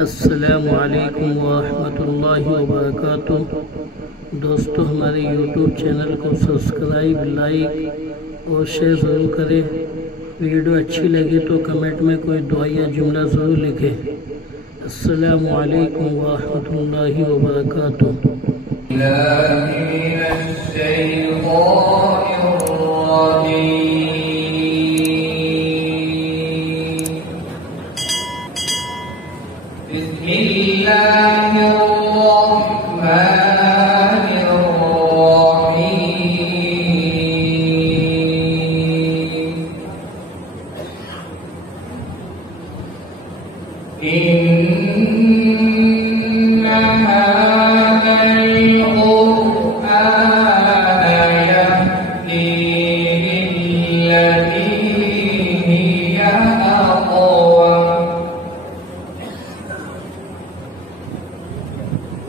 अस्सलामु अलैकुम वरहमतुल्लाहि वबरकातुह। दोस्तों, हमारे यूट्यूब चैनल को सब्सक्राइब, लाइक और शेयर ज़रूर करें। वीडियो अच्छी लगे तो कमेंट में कोई दुआ या जुमला ज़रूर लिखें। अस्सलामु अलैकुम वरहमतुल्लाहि वबरकातुह।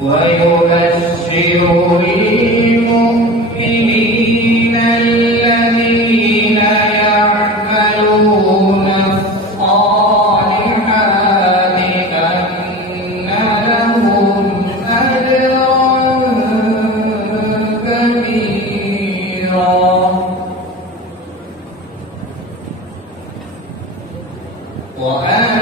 ويبشر المؤمنين الذين يعملون الصالحات أن لهم أجرا كبيرا. وأن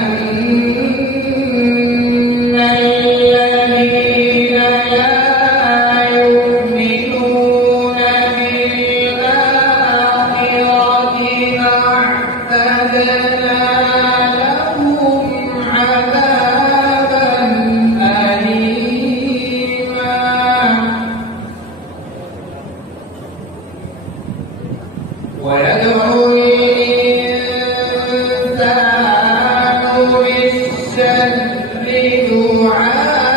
ويدعو الإنسان بالشر دعاءه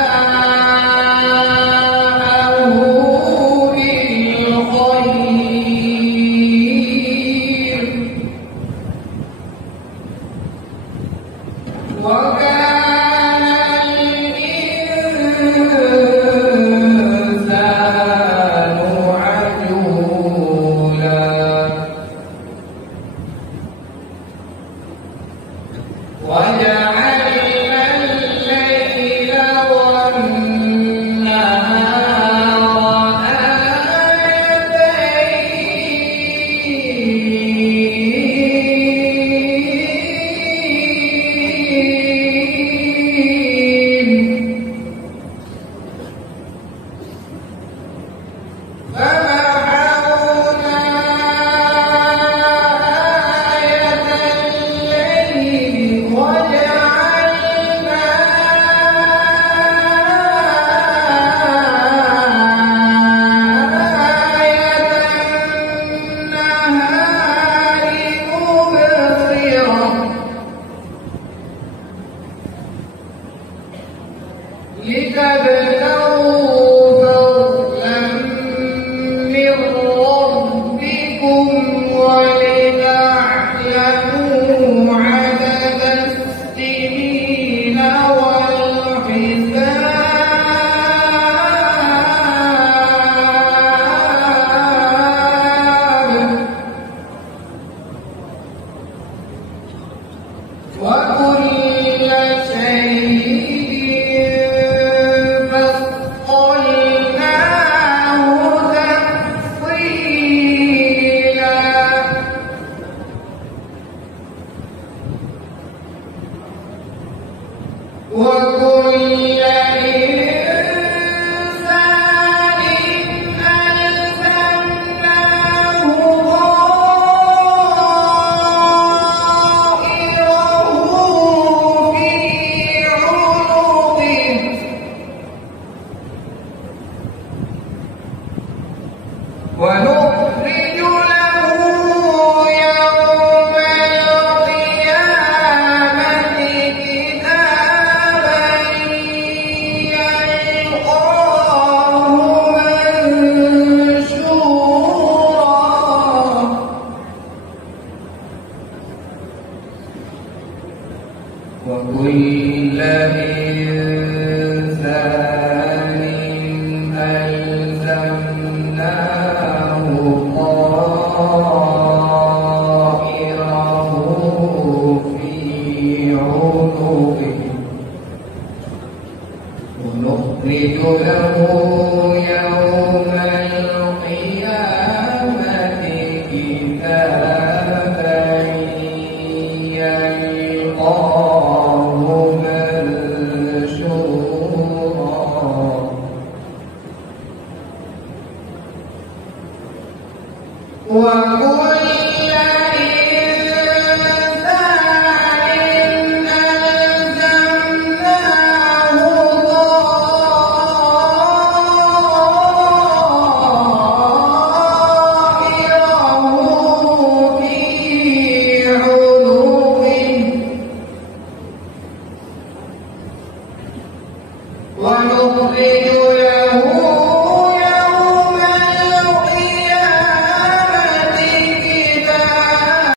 بالخير، وكان الإنسان عجولا. وجعلنا الليل والنهار آيتين، فمحونا آية الليل وجعلنا آية النهار مبصرة لتبتغوا فضلا من ربكم ولتعلموا عدد السنين والحساب، وكل شيء فصلناه تفصيلا. وكل إنسان ألزمناه طائره في عنقه، ونخرج له يوم القيامة كتابا يلقاه منشورا. وكل إنسان ألزمناه طائره. نخرج له